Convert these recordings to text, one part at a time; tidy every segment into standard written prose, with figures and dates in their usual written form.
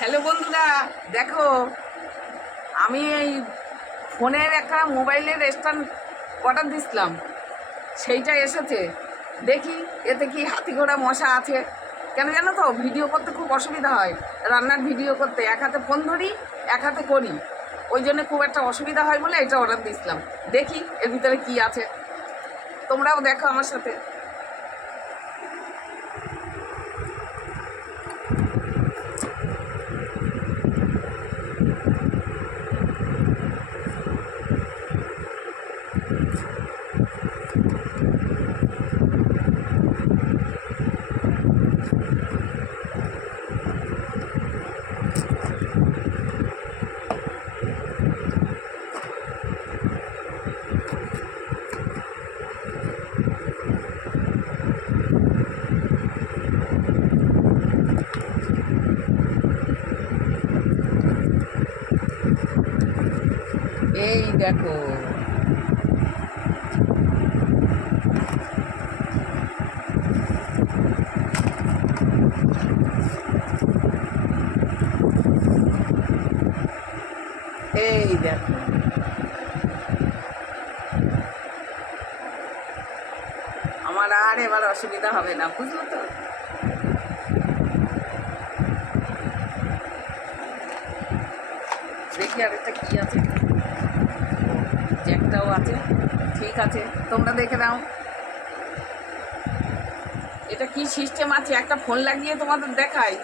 Hello বন্ধুরা, দেখো আমি এই ফোনের একটা মোবাইলের স্ট্যান্ড অর্ডার দিছিলাম, সেইটা এসেছে। দেখি এতে কি হাতি ঘোড়া মশা আছে। কেন জানো তো, ভিডিও করতে খুব অসুবিধা হয়। রান্নার ভিডিও করতে এক হাতে ফোন ধরি, এক হাতে করি, ওই জন্য খুব একটা অসুবিধা হয় বলে এটা অর্ডার দিছিলাম। দেখি এর ভিতরে কি আছে, তোমরাও দেখো আমার সাথে। এই দেখো, এই দেখো, আমার আর এবার অসুবিধা হবে না, বুঝলো তো। দেখি আর একটা কি আছে, জ্যাকটাও আছে, ঠিক আছে, তোমরা দেখে নাও। এটা কি সিস্টেম আছে, একটা ফোন লাগিয়ে তোমাদের দেখাই।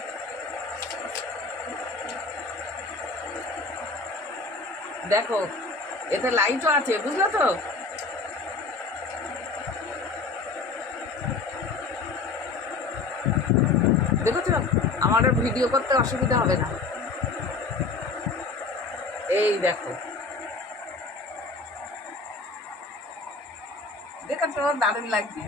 দেখো, এতে লাইটও আছে, বুঝলো তো। দেখেছো, আমার আর ভিডিও করতে অসুবিধা হবে না। এই দেখো, দেখেছো, দারুণ লাগছে।